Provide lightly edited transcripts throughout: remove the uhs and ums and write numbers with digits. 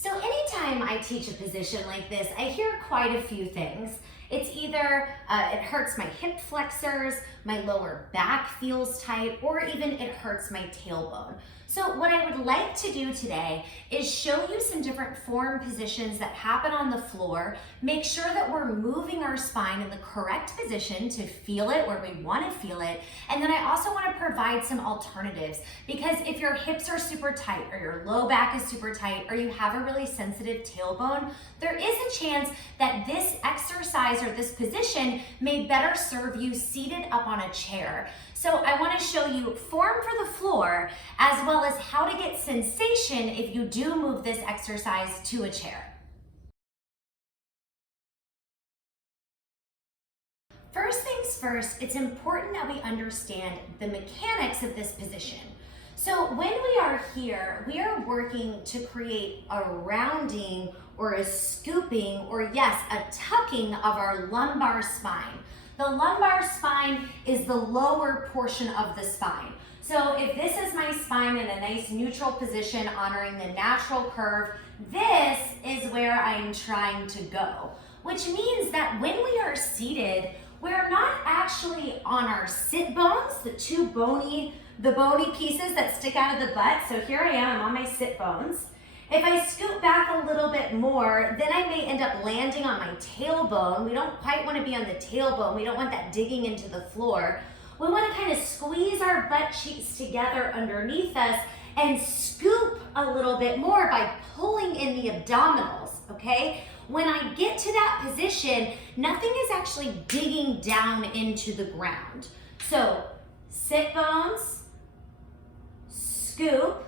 So anytime I teach a position like this, I hear quite a few things. It's either it hurts my hip flexors, my lower back feels tight, or even it hurts my tailbone. So what I would like to do today is show you some different form positions that happen on the floor, make sure that we're moving our spine in the correct position to feel it where we want to feel it. And then I also want to provide some alternatives, because if your hips are super tight or your low back is super tight or you have a really sensitive tailbone, there is a chance that this exercise or this position may better serve you seated up on a chair. So I want to show you form for the floor as well as how to get sensation if you do move this exercise to a chair. First things first, it's important that we understand the mechanics of this position. So when we are here, we are working to create a rounding or a scooping, or yes, a tucking of our lumbar spine. The lumbar spine is the lower portion of the spine. So if this is my spine in a nice neutral position honoring the natural curve, this is where I'm trying to go, which means that when we are seated, we're not actually on our sit bones, the bony pieces that stick out of the butt. So here I am, I'm on my sit bones. If I scoot back a little bit more, then I may end up landing on my tailbone. We don't quite want to be on the tailbone. We don't want that digging into the floor. We want to kind of squeeze our butt cheeks together underneath us and scoop a little bit more by pulling in the abdominals, okay? When I get to that position, nothing is actually digging down into the ground. So sit bones, scoop,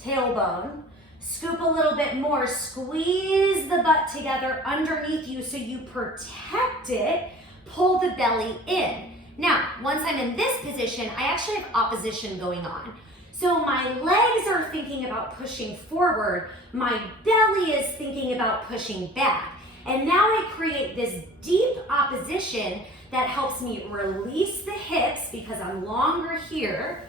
tailbone, scoop a little bit more, squeeze the butt together underneath you so you protect it, pull the belly in. Now, once I'm in this position, I actually have opposition going on. So my legs are thinking about pushing forward, my belly is thinking about pushing back. And now I create this deep opposition that helps me release the hips because I'm longer here.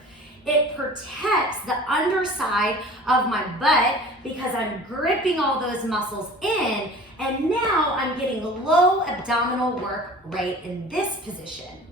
It protects the underside of my butt because I'm gripping all those muscles in, and now I'm getting low abdominal work right in this position.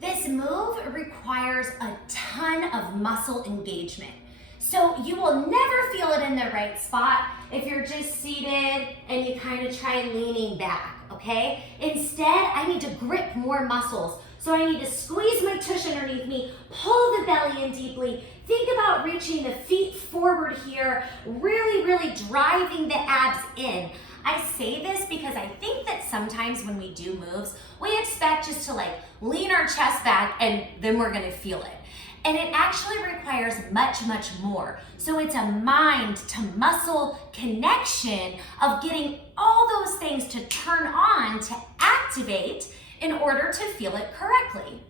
This move requires a ton of muscle engagement. So you will never feel it in the right spot if you're just seated and you kind of try leaning back, okay? Instead, I need to grip more muscles. So I need to squeeze my tush underneath me, pull the belly in deeply, think about reaching the feet forward here, really driving the abs in. I say this because I think that sometimes when we do moves, we expect just to like lean our chest back and then we're gonna feel it. And it actually requires much more. So it's a mind to muscle connection of getting all those things to turn on, to activate in order to feel it correctly.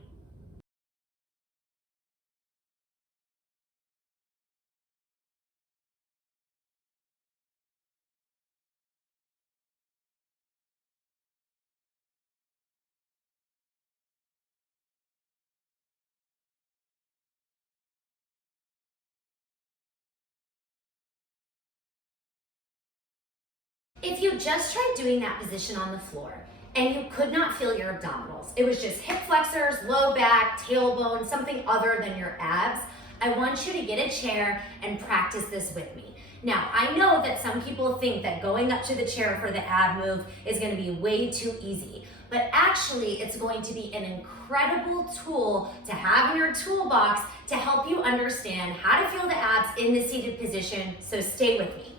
If you just tried doing that position on the floor and you could not feel your abdominals, it was just hip flexors, low back, tailbone, something other than your abs, I want you to get a chair and practice this with me. Now, I know that some people think that going up to the chair for the ab move is going to be way too easy, but actually it's going to be an incredible tool to have in your toolbox to help you understand how to feel the abs in the seated position, so stay with me.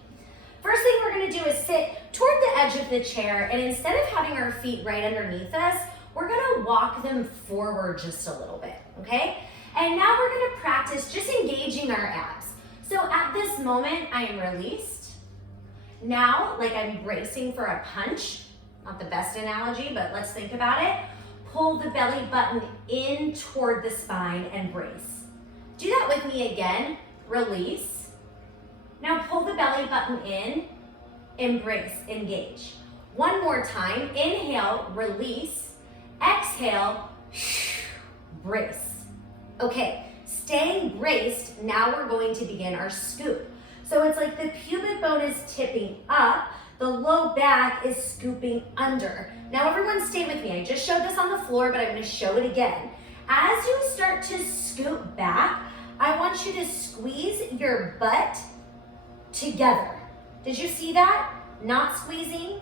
First thing we're gonna do is sit toward the edge of the chair, and instead of having our feet right underneath us, we're gonna walk them forward just a little bit, okay? And now we're gonna practice just engaging our abs. So at this moment, I am released. Now, like I'm bracing for a punch, not the best analogy, but let's think about it. Pull the belly button in toward the spine and brace. Do that with me again, release. Now pull the belly button in, embrace, engage. One more time, inhale, release, exhale, brace. Okay, Staying braced, now we're going to begin our scoop. So it's like the pubic bone is tipping up, the low back is scooping under. Now everyone stay with me. I just showed this on the floor, but I'm gonna show it again. As you start to scoop back, I want you to squeeze your butt together. Did you see that? Not squeezing,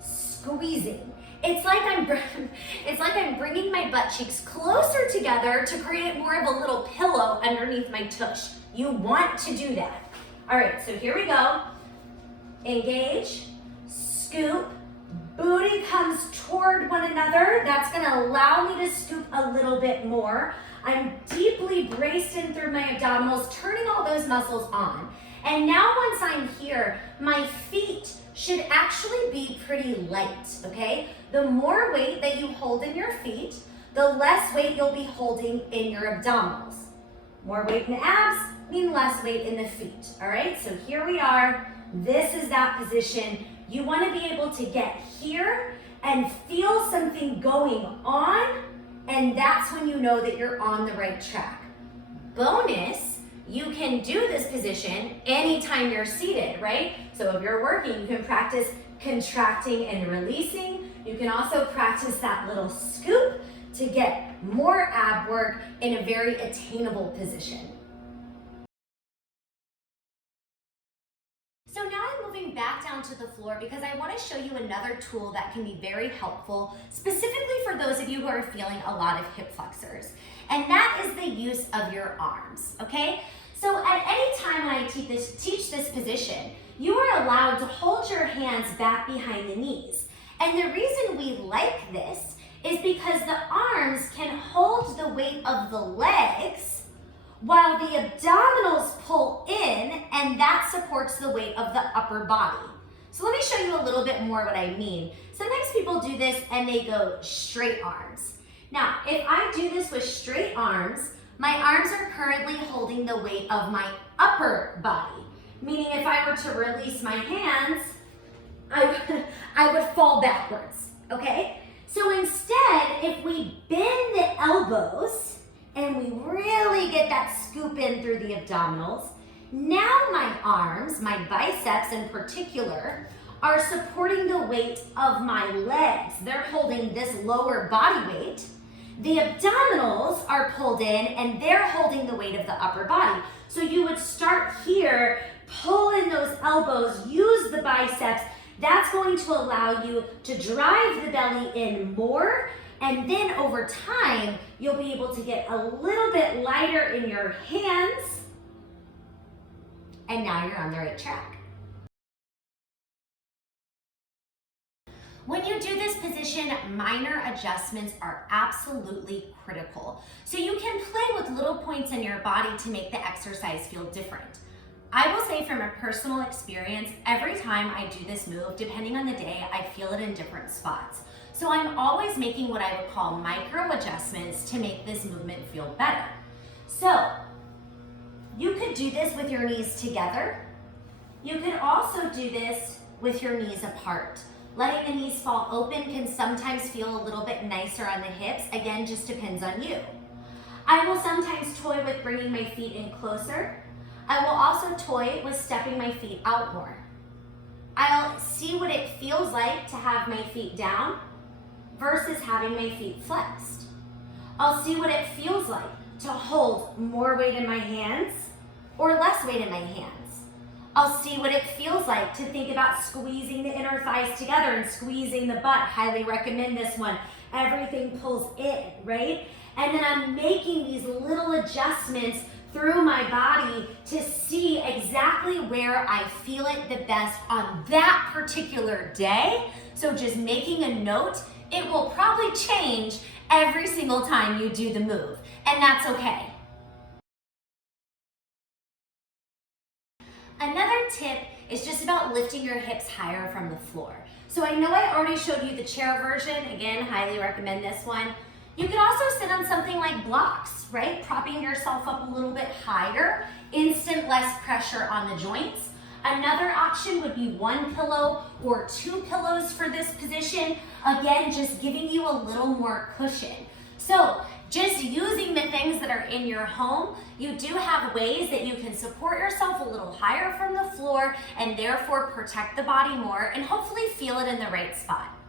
squeezing. It's like I'm bringing my butt cheeks closer together to create more of a little pillow underneath my tush. You want to do that. All right, so here we go. Engage, scoop, booty comes toward one another. That's gonna allow me to scoop a little bit more. I'm deeply braced in through my abdominals, turning all those muscles on. And now once I'm here, my feet should actually be pretty light, okay? The more weight that you hold in your feet, the less weight you'll be holding in your abdominals. More weight in the abs mean less weight in the feet, all right? So here we are. This is that position. You want to be able to get here and feel something going on, and that's when you know that you're on the right track. Bonus, you can do this position anytime you're seated, right? So if you're working, you can practice contracting and releasing. You can also practice that little scoop to get more ab work in a very attainable position. So now I'm moving back down to the floor because I want to show you another tool that can be very helpful, specifically for those of you who are feeling a lot of hip flexors. And that is the use of your arms, okay? So at any time when I teach this position, you are allowed to hold your hands back behind the knees. And the reason we like this is because the arms can hold the weight of the legs while the abdominals pull in, and that supports the weight of the upper body. So let me show you a little bit more what I mean. Sometimes people do this and they go straight arms. Now, if I do this with straight arms, my arms are currently holding the weight of my upper body, meaning if I were to release my hands, I would fall backwards, okay? So instead, if we bend the elbows and we really get that scoop in through the abdominals, now my arms, my biceps in particular, are supporting the weight of my legs. They're holding this lower body weight. The abdominals are pulled in and they're holding the weight of the upper body. So you would start here, pull in those elbows, use the biceps. That's going to allow you to drive the belly in more, and then over time, you'll be able to get a little bit lighter in your hands, and now you're on the right track. When you do this position, minor adjustments are absolutely critical. So you can play with little points in your body to make the exercise feel different. I will say from a personal experience, every time I do this move, depending on the day, I feel it in different spots. So I'm always making what I would call micro adjustments to make this movement feel better. So you could do this with your knees together. You could also do this with your knees apart. Letting the knees fall open can sometimes feel a little bit nicer on the hips. Again, just depends on you. I will sometimes toy with bringing my feet in closer. I will also toy with stepping my feet out more. I'll see what it feels like to have my feet down versus having my feet flexed. I'll see what it feels like to hold more weight in my hands or less weight in my hands. I'll see what it feels like to think about squeezing the inner thighs together and squeezing the butt. Highly recommend this one. Everything pulls in, right? And then I'm making these little adjustments through my body to see exactly where I feel it the best on that particular day. So just making a note, it will probably change every single time you do the move, and that's okay. Another tip is just about lifting your hips higher from the floor. So I know I already showed you the chair version. Again, highly recommend this one. You can also sit on something like blocks, right? Propping yourself up a little bit higher, instant less pressure on the joints. Another option would be one pillow or two pillows for this position. Again, just giving you a little more cushion. So just using the things that are in your home, you do have ways that you can support yourself a little higher from the floor and therefore protect the body more and hopefully feel it in the right spot.